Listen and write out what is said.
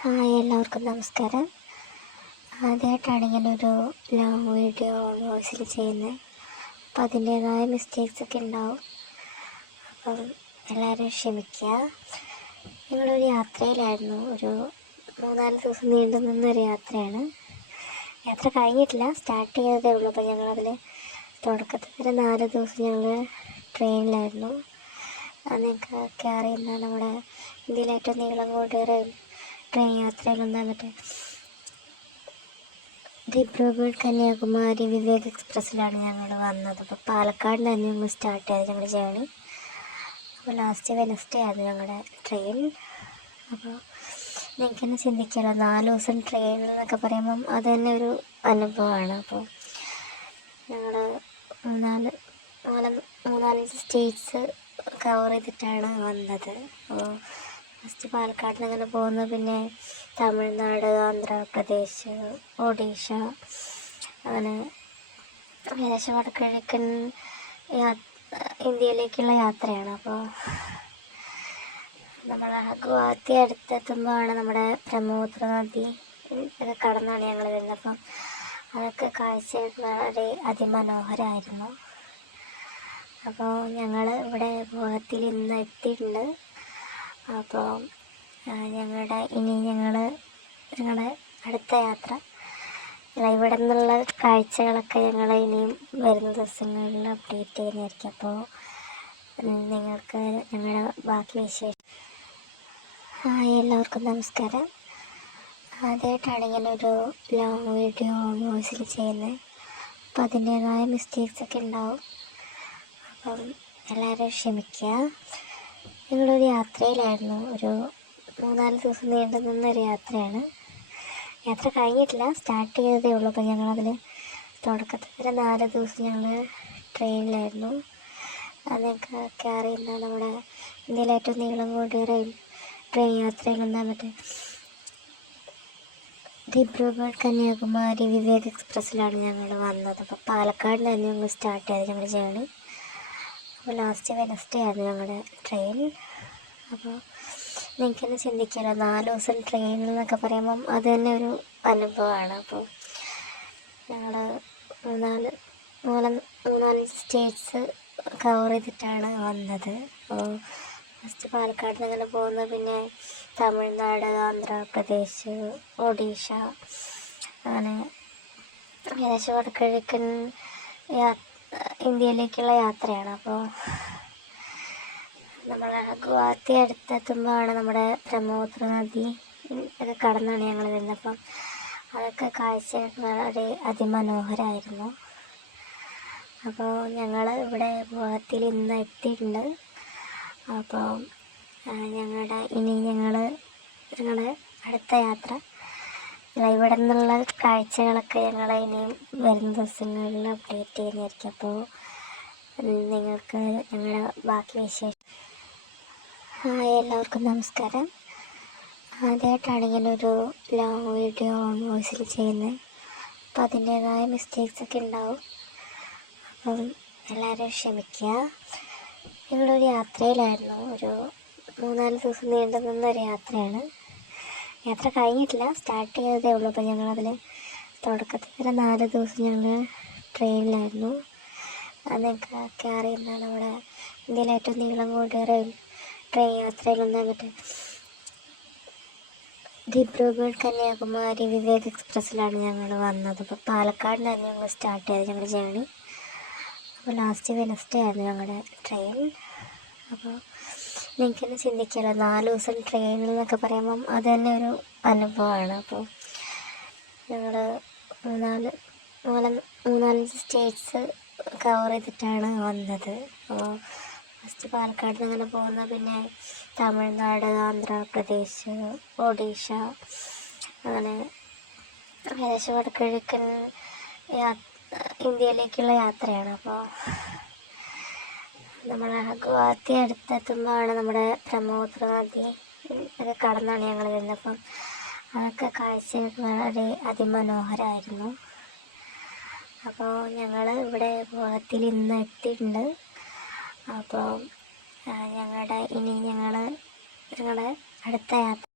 Hi, എല്ലാവർക്കും നമസ്കാരം. ആദ്യമായിട്ടാണ് ഇങ്ങനൊരു ലോങ് വീഡിയോ വോയിസിൽ ചെയ്യുന്നത്. അപ്പം അതിൻ്റേതായ മിസ്റ്റേക്സൊക്കെ ഉണ്ടാവും. അപ്പം എല്ലാവരും ക്ഷമിക്കുക. ഞങ്ങളൊരു യാത്രയിലായിരുന്നു. ഒരു 3-4 ദിവസം നീണ്ടു നിന്നൊരു യാത്രയാണ്. യാത്ര കഴിഞ്ഞിട്ടില്ല, സ്റ്റാർട്ട് ചെയ്തതേ ഉള്ളൂ. അപ്പം ഞങ്ങളതിൽ തുടക്കത്തിൽ 4 ദിവസം ഞങ്ങൾ ട്രെയിനിലായിരുന്നു. നിങ്ങൾക്കൊക്കെ അറിയുന്ന നമ്മുടെ ഇന്ത്യയിലെ ഏറ്റവും നീളം കൂടിയ ട്രെയിൻ യാത്രയിലൊന്നാണ് മറ്റേ ദിബ്രുഗഡ് കന്യാകുമാരി വിവേക് എക്സ്പ്രസ്സിലാണ് ഞങ്ങൾ വന്നത്. അപ്പോൾ പാലക്കാട് നിന്ന് ഞങ്ങൾ സ്റ്റാർട്ട് ചെയ്തത് ഞങ്ങളുടെ ജേണി. അപ്പോൾ ലാസ്റ്റ് വെനസ്ഡേ ആയിരുന്നു ഞങ്ങളുടെ ട്രെയിൻ. അപ്പോൾ നിങ്ങൾക്ക് തന്നെ ചിന്തിക്കാമല്ലോ, 4 ദിവസം ട്രെയിനിൽ എന്നൊക്കെ പറയുമ്പം അത് തന്നെ ഒരു അനുഭവമാണ്. അപ്പോൾ ഞങ്ങൾ മൂന്നാലഞ്ച് സ്റ്റേറ്റ്സ് കവർ ചെയ്തിട്ടാണ് വന്നത്. അപ്പോൾ ഫസ്റ്റ് പാലക്കാട് നിന്ന് അങ്ങനെ പോകുന്നു, പിന്നെ തമിഴ്നാട്, ആന്ധ്രാപ്രദേശ്, ഒഡീഷ, അങ്ങനെ ഏകദേശം വടക്കിഴക്കൻ ഇന്ത്യയിലേക്കുള്ള യാത്രയാണ്. അപ്പോൾ നമ്മൾ ഗുവാഹത്തി അടുത്തെത്തുമ്പോഴാണ് നമ്മുടെ ബ്രഹ്മപുത്ര നദി ഒക്കെ കടന്നാണ് ഞങ്ങൾ വരുന്നത്. അപ്പം അതൊക്കെ കാഴ്ച വളരെ അതിമനോഹരമായിരുന്നു. അപ്പോൾ ഞങ്ങൾ ഇവിടെ ഗുവാഹത്തിയിൽ ഇന്ന് എത്തിയിട്ടുണ്ട്. അപ്പോൾ ഞങ്ങളുടെ അടുത്ത യാത്ര ഇവിടെ നിന്നുള്ള കാഴ്ചകളൊക്കെ ഞങ്ങൾ ഇനിയും വരുന്ന ദിവസങ്ങളിൽ അപ്ഡേറ്റ് ചെയ്യുന്നതായിരിക്കും. അപ്പോൾ നിങ്ങൾക്ക് ഞങ്ങളുടെ ബാക്കി വിശേഷം. ഹായ്, എല്ലാവർക്കും നമസ്കാരം. ആദ്യമായിട്ടാണ് ഇങ്ങനൊരു ലോങ് വീഡിയോ വോയിസിൽ ചെയ്യുന്നത്. അപ്പോൾ അതിൻ്റേതായ മിസ്റ്റേക്സൊക്കെ ഉണ്ടാവും. അപ്പം എല്ലാവരും ക്ഷമിക്കുക. ഞങ്ങളൊരു യാത്രയിലായിരുന്നു. ഒരു 3-4 ദിവസം നീണ്ടു നിന്നൊരു യാത്രയാണ്. യാത്ര കഴിഞ്ഞിട്ടില്ല, സ്റ്റാർട്ട് ചെയ്തതേ ഉള്ളൂ. അപ്പോൾ ഞങ്ങളതിൽ തുടക്കത്തിൽ 4 ദിവസം ഞങ്ങൾ ട്രെയിനിലായിരുന്നു. നിങ്ങൾക്കൊക്കെ അറിയുന്ന നമ്മുടെ ഇന്ത്യയിലെ ഏറ്റവും നീളം കൂടിയ ട്രെയിൻ യാത്രയിലൊന്നാണ് മറ്റേ ദിബ്രുഗഡ് കന്യാകുമാരി വിവേക് എക്സ്പ്രസ്സിലാണ് ഞങ്ങൾ വന്നത്. അപ്പോൾ പാലക്കാട് നിന്ന് ഞങ്ങൾ സ്റ്റാർട്ട് ചെയ്തത് ഞങ്ങളുടെ ജേണി. അപ്പോൾ ലാസ്റ്റ് വെനസ്ഡേ ആയിരുന്നു ഞങ്ങളുടെ ട്രെയിൻ. അപ്പോൾ നിങ്ങൾക്ക് തന്നെ ചിന്തിക്കാമല്ലോ, 4 ദിവസം ട്രെയിനിൽ എന്നൊക്കെ പറയുമ്പം അത് തന്നെ ഒരു അനുഭവമാണ്. അപ്പോൾ ഞങ്ങൾ മൂന്നാലഞ്ച് സ്റ്റേറ്റ്സ് കവർ ചെയ്തിട്ടാണ് വന്നത്. അപ്പോൾ ഫസ്റ്റ് പാലക്കാട് നിന്ന് അങ്ങനെ പോകുന്നു, പിന്നെ തമിഴ്നാട്, ആന്ധ്രാപ്രദേശ്, ഒഡീഷ, അങ്ങനെ ഏകദേശം വടക്കിഴക്കൻ ഇന്ത്യയിലേക്കുള്ള യാത്രയാണ്. അപ്പോൾ നമ്മൾ ഗുവാഹത്തി അടുത്തെത്തുമ്പോഴാണ് നമ്മുടെ ബ്രഹ്മപുത്ര നദി ഒക്കെ കടന്നാണ് ഞങ്ങൾ വരുന്നത്. അപ്പം അതൊക്കെ കാഴ്ച വളരെ അതിമനോഹരമായിരുന്നു. അപ്പോൾ ഞങ്ങൾ ഇവിടെ ഗുവാഹത്തിയിൽ ഇന്ന് എത്തിയിട്ടുണ്ട്. അപ്പോൾ ഞങ്ങളുടെ അടുത്ത യാത്ര ഇവിടെ നിന്നുള്ള കാഴ്ചകളൊക്കെ ഞങ്ങൾ ഇനിയും വരുന്ന ദിവസങ്ങളിൽ അപ്ഡേറ്റ് ചെയ്യുന്നതായിരിക്കും. അപ്പോൾ നിങ്ങൾക്ക് ഞങ്ങളുടെ ബാക്കി വിശേഷം. ഹായ്, എല്ലാവർക്കും നമസ്കാരം. ആദ്യമായിട്ടാണ് ഇങ്ങനൊരു ലോങ് വീഡിയോ വോയിസിൽ ചെയ്യുന്നത്. അപ്പോൾ അതിൻ്റേതായ മിസ്റ്റേക്സൊക്കെ ഉണ്ടാവും. അപ്പം എല്ലാവരും ക്ഷമിക്കുക. ഞങ്ങളൊരു യാത്രയിലായിരുന്നു. ഒരു 3-4 ദിവസം നീണ്ടു നിന്നൊരു യാത്രയാണ്. യാത്ര കഴിഞ്ഞിട്ടില്ല, സ്റ്റാർട്ട് ചെയ്തതേ ഉള്ളൂ. അപ്പോൾ ഞങ്ങളതിൽ തുടക്കത്തിൽ 4 ദിവസം ഞങ്ങൾ ട്രെയിനിലായിരുന്നു. നിങ്ങൾക്കൊക്കെ അറിയുന്ന നമ്മുടെ ഇന്ത്യയിലെ ഏറ്റവും നീളം കൂടിയ ട്രെയിൻ യാത്രയിലൊന്നാണ് മറ്റേ ദിബ്രുഗഡ് കന്യാകുമാരി വിവേക് എക്സ്പ്രസ്സിലാണ് ഞങ്ങൾ വന്നത്. അപ്പോൾ പാലക്കാട് നിന്ന് ഞങ്ങൾ സ്റ്റാർട്ട് ചെയ്തത് ഞങ്ങളുടെ ജേണി. അപ്പോൾ ലാസ്റ്റ് വെനസ്ഡേ ആയിരുന്നു ഞങ്ങളുടെ ട്രെയിൻ. അപ്പോൾ നിങ്ങൾക്ക് തന്നെ ചിന്തിക്കാമല്ലോ, 4 ദിവസം ട്രെയിനിൽ എന്നൊക്കെ പറയുമ്പം അത് തന്നെ ഒരു അനുഭവമാണ്. അപ്പോൾ ഞങ്ങൾ മൂന്നാലഞ്ച് സ്റ്റേറ്റ്സ് കവർ ചെയ്തിട്ടാണ് വന്നത്. അപ്പോൾ ഫസ്റ്റ് പാലക്കാട് നിന്ന് അങ്ങനെ പോകുന്നു, പിന്നെ തമിഴ്നാട്, ആന്ധ്രാപ്രദേശ്, ഒഡീഷ, അങ്ങനെ ഏകദേശം വടക്കിഴക്കൻ ഇന്ത്യയിലേക്കുള്ള യാത്രയാണ്. അപ്പോൾ നമ്മൾ ഗുവാഹത്തി അടുത്തെത്തുമ്പോഴാണ് നമ്മുടെ ബ്രഹ്മപുത്ര നദി ഒക്കെ കടന്നാണ് ഞങ്ങൾ വരുന്നത്. അപ്പം അതൊക്കെ കാഴ്ച വളരെ അതിമനോഹരമായിരുന്നു. അപ്പോൾ ഞങ്ങൾ ഇവിടെ ഗുവാഹത്തിയിൽ ഇന്ന് എത്തിയിട്ടുണ്ട്. അപ്പോൾ ഞങ്ങളുടെ അടുത്ത യാത്ര